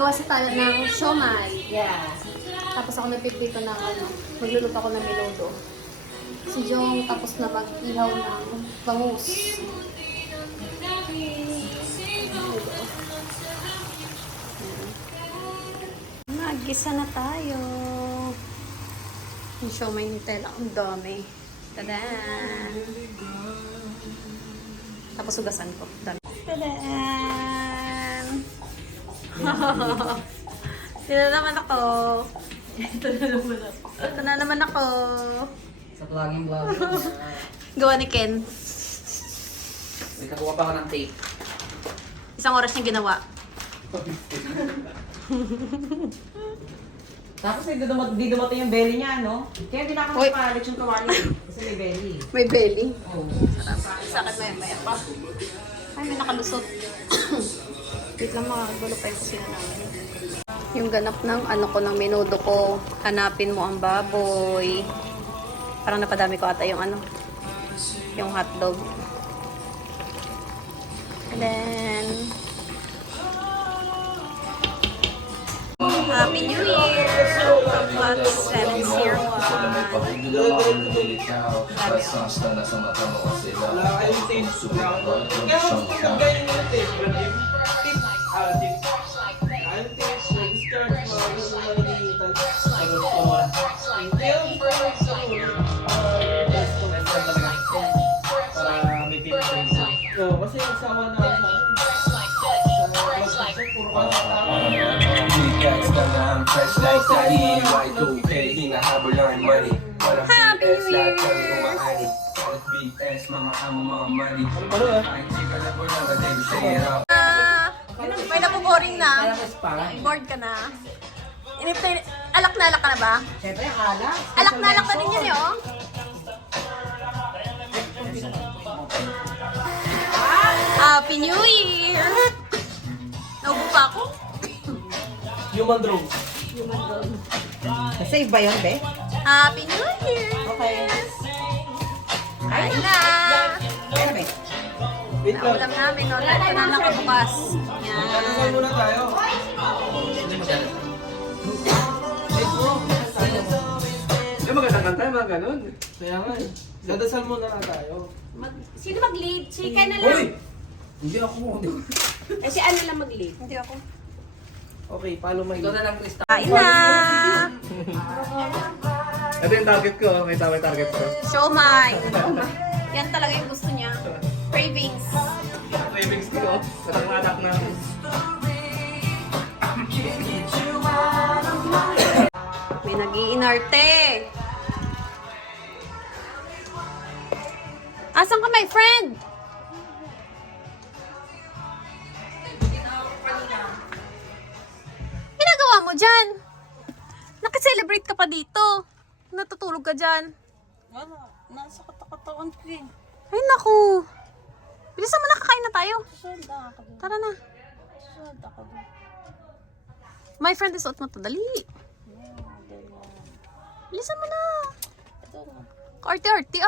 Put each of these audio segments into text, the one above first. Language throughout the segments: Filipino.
Gagawa sa tayo ng siomay. Yeah. Tapos ako nagpipito ng ano, magluluto ako ng menudo. Si Jong tapos na mag-ihaw ng bangus. Mag-gisa na tayo. Yung siomay ni Tela, ang dami. Tadan! Tapos hugasan ko. Dami. Tadan! Ito na naman ako. Ito na naman ako. Sa vlogging. Gawa ni Ken. May kakuha pa ka ng tape. Isang oras niyang ginawa. Tapos di dumating yung belly niya, no? Kaya hindi na ako Uy. nakalit yung kawali. Kasi may belly. May belly. Oo. Sakit maya pa. Ay, may nakalusot. Wait lang, makagulo pa yung kusina namin. Yung ganap ng ano ko, ng menudo ko. Hanapin mo ang baboy. Parang napadami ko ata yung ano. Yung hotdog. And then... Happy New Year! From Box 701. Kasi kasama na Happy New Year! May nabuboring na. Bored ka na. Alak na ka na ba? Siyempre, alak. Alak na din yun eh, oh. Happy New Year! Naubo pa ako? Human drone. Save ba yun, be? Happy New Year! Okay. Kain na! Kaya be? Wait lang. Naulam namin, no? Lahat na nakabukas. Kasal Yan. muna tayo. Yung magandang kanta, mga ganun. Kaya nga eh. Dadasal muna na tayo. Sino mag-lead? Si Ken na Hoy! lang. Hindi ako. Eh, si ano lang mag-lead? Hindi ako. Okay, follow my Ikaw lead. na lang, Krista. Kain na! Ito yung target ko. May tama yung target ko. Siomay! Yan talaga yung gusto niya. Cravings. Cravings ko. Katang-anak na. May nag-iinarte. Asan ka, my friend? Ginagawa mo dyan? Nakiselebrate ka pa dito. Natutulog ka dyan. Wala. Nasa katakatawan ko eh. Ay, naku. Bilisan mo na, kakain na tayo. Susunod ako doon. Tara na. Susunod ako doon. My friend is out mo to. Dali. Bilisan mo na. Ito na. Arte-arte,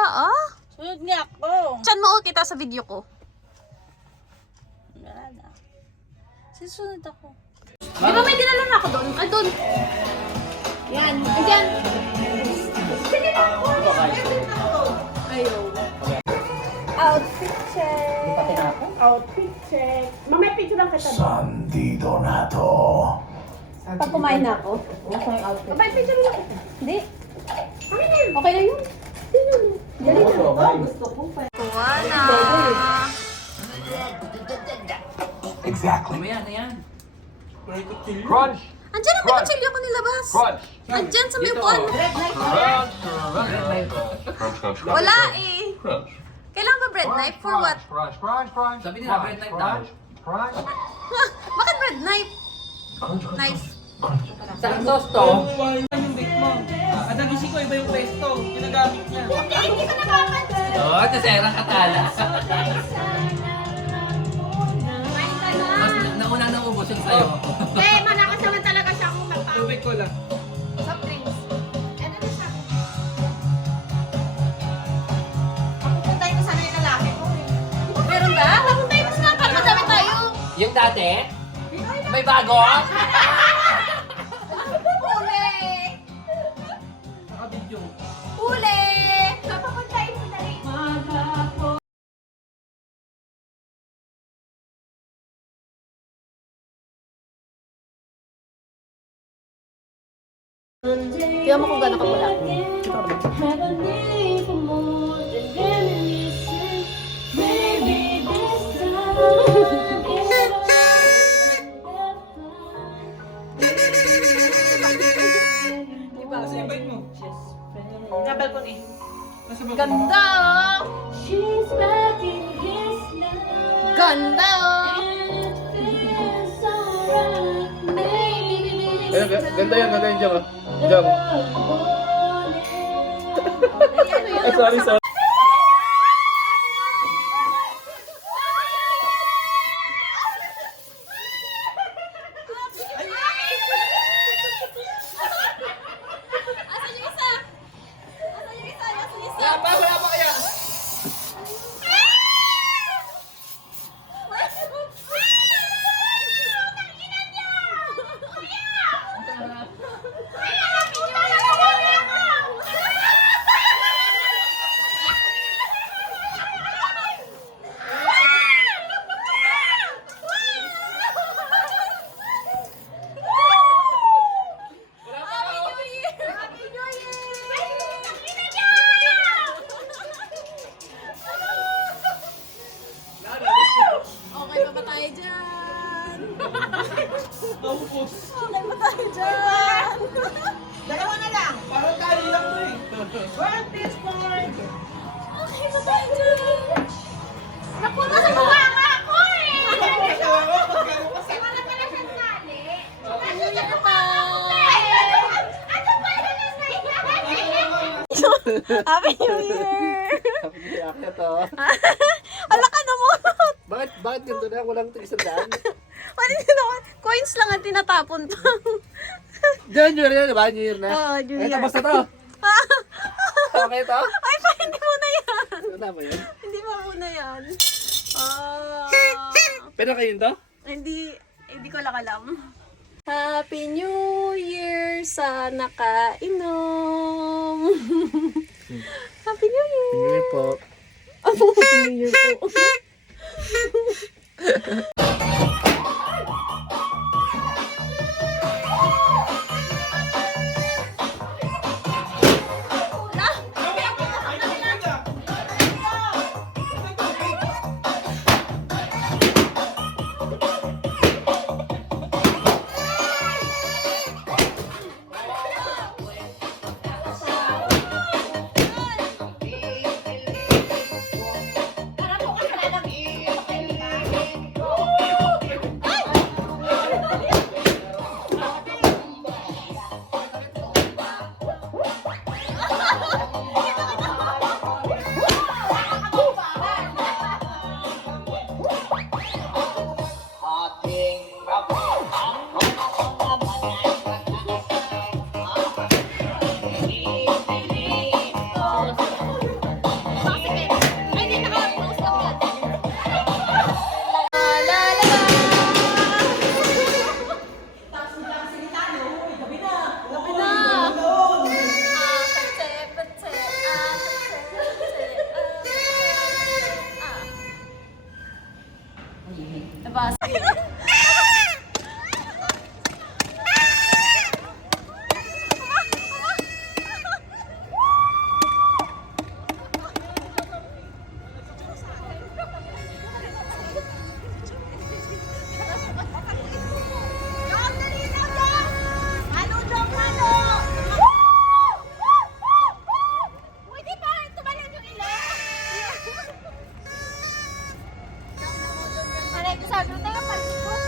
Sunod nga ako. Chan mo kita sa video ko. Wala na. Susunod ako. Di ba may dinala na ako doon? Ay, doon. Yan. Ayan. Sige na ako. Ayaw. Outfit check. Di pa tinapon? Outfit check. Mamaya picture lang kita. Sandito na to. Pag kumain na ako. Nasa yung outfit. Mamaya picture lang kita. Hindi. Okay na yun. Dali na. Gusto ko pa. Kuha na. Exactly. Mamaya na yan. Crunch! Andyan ang may kutsilyo ko nilabas. Crunch! Andyan sa may upuan. Crunch! Wala eh. Kailangan ba bread knife? For what? Crunch! Crunch! Crunch! Sabi nila, bread knife daw. Crunch! Bakit bread knife? Knife. Saan sauce to? Yung bake mo. At nagising ko, iba yung pwesto. Ginagamit niya. Hindi ko nakapansin. Oo, taserang katala. Kumain ka na. Mas nauna naubos yung sayo. Eh, malakas naman talaga siya kung magpapakita. Tubig ko lang. Sa drinks. Ano na siya? Papupuntahin ko sana yung lalaki ko eh. Meron ba? Papuntayin mo sila para madami tayo. Yung dati? Ay, May bago? Huli! Naka-video. Huli! Papapuntahin mo na rin. Kaya mo kung gano'n ka pula. Nasa invite mo. Nga balcony. Nasa baba. Ganda! Ganda! Ganda yan dyan ah. Dyan. Sorry. Asan yung isa? Asan yung isa? Asan yung isa? Wala pa kaya? Okay pa ba tayo dyan? Naubos. Okay pa tayo dyan? Dalawa na lang. Parang kali lang to eh. World Peace Board. Okay ba tayo dyan? Naku, nasa bunganga ako eh! Wala ka na siyang tali. Nasa ka pa! Ano ba yun ang nangyari? Happy New Year! Akit to. Ala ka naman! Bakit ganito na? Walang isang Ano yun ako? Coins lang ang tinatapon pa. January na, diba? New Year na. Oo, New Ay, Year. tapos na to. Okay to? Ay, pa, hindi mo na yan. Wala ba yun? Hindi mo muna yan. Ah, Pero kayo to? hindi ko lang alam. Happy New Year sa nakainom. Happy New Year. New Year po. Happy New Year po. Diba? Aray ko sa akin, tayo palikot.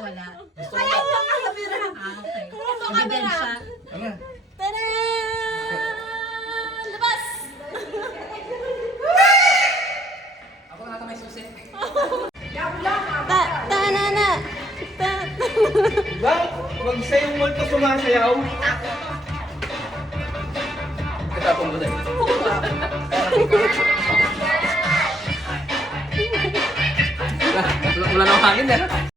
wala. Gusto Ay, mo? ito ang kamera. Ah, okay. Ito ang kamera. Ano? Tada! Labas! Ako na ata may susi. Ta-na-na! Diba? Pag isa yung multo sumasayaw. Katapong ko dahil. Wala nang hangin eh.